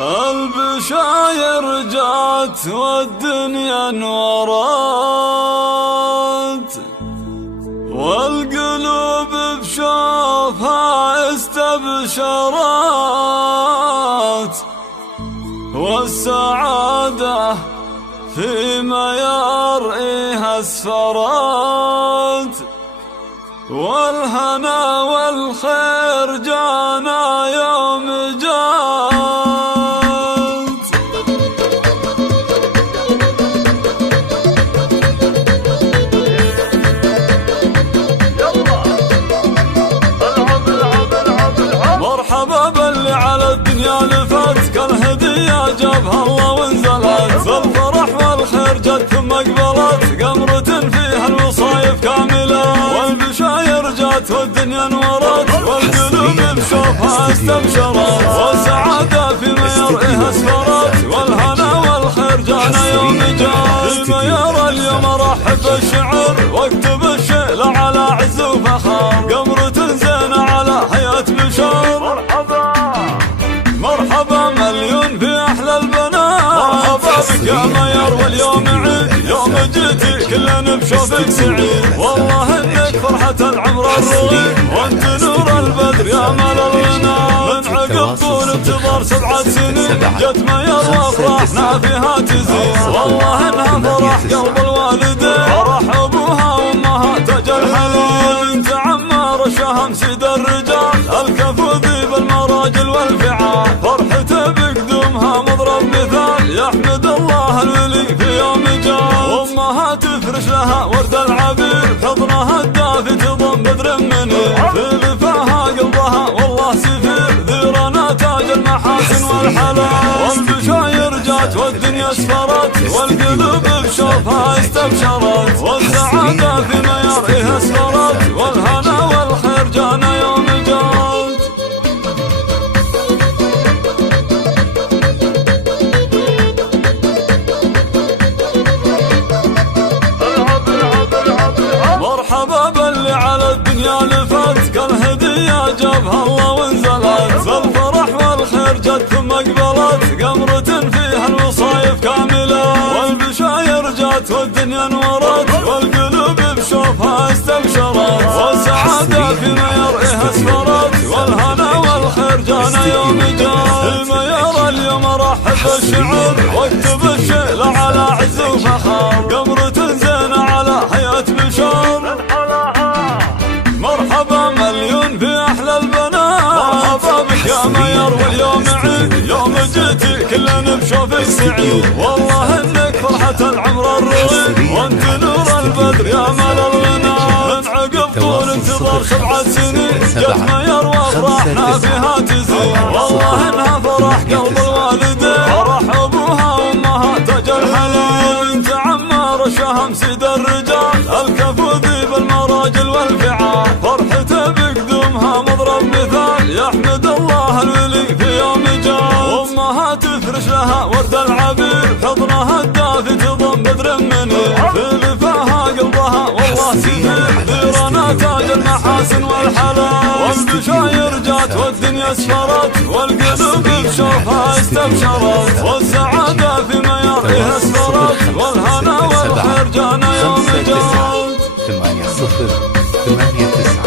البشاير جات والدنيا انورت، والقلوب بشوفها استبشرت، والسعادة فيما يرئيها اسفرت، والهنا والخير جانا يوم جات. مرحبا باللي على الدنيا لفت، كالهدية جابها الله وانزلت، بالفرح والخير جت ثم اقبلت، قمرة فيها الوصايف كاملة، والبشاير جات والدنيا انورت، والقلوب بشوفها استبشرت، والسعادة فيما يرئيها اسفرت، والهنا والخير جانا يوم جات. الميار اليوم ارحب بالشعر واكتب الشعر على عز وفخر، قمرة زينة على حياة بشار. مرحبا مرحبا مليون في احلى البنات، مرحبا بك يا ميار واليوم عيد، يوم جيتي كلنا بشوفك سعيد، والله انك فرحة العمر الرغيد، وانت نور البدر يا مال الغنى، من عقب طول انتظار 7 سنين، جت ميار وافراحنا فيها تزيد، والله انها فرح قلب الوالدين، فرح ابوها وامها تاج الحليل، انت عمار الشهم سيد الرجال، الكفو ذيب المراجل والفعال، فرحته بقدومها مضرب مثال، يحمد الله الولي في يوم جاء، وامها تفرش لها ورد العبير، حضنها الدافي تضم بدر منير، في لفاها قلبها والله سفير، ذيرنا تاج المحاسن والحلال، والبشاير جات والدنيا اسفرت، والقلوب بشوفها استبشرت، والسعادة فيما يرئيها اسفرت، والهنا والخير جانا يوم جات. مرحبا باللي على الدنيا لفت، كالهدية جابها الله وانزلت، بالفرح والخير جت ثم اقبلت، قمرة فيها الوصايف كاملة، والبشاير جات والدنيا انورت، والقلوب بشوفها استبشرت، والسعادة فيما يرئيها اسفرت، والهنا والخير جانا يوم جات. الميار اليوم ارحب بالشعر واكتب الشعر على عز وفخر، قمرة زينة على حياة بشار. مرحبا مليون في احلى البنات، مرحبا بك يا ميار واليوم عيد، يوم جيتي كلنا بشوفك سعيد، والله انك فرحة العمر الرغيد، وانت نور البدر يا مال الغنى، من عقب طول انتظار 7 سنين، جت ميار وافراحنا فيها تزيد، والله انها فرح قلب الوالدين، فرح ابوها وامها تاج الحلال، انت عمار الشهم سيد الرجال، الكفو ذيب المراجل والفعال، فرحته بقدومها مضرب مثال، يحمد الله الولي في يوم جاء، وامها تفرش لها ورد العبير، حضنها الدافي تضم بدر منير، في لفاها قلبها والله سفير، ذيرنا تاج المحاسن والحلال، والبشاير جات والدنيا اسفرت، والقلوب بشوفها استبشرت، والسعادة فيما يرئيها اسفرت، والهنا والخير جانا يوم جات. 80 8 9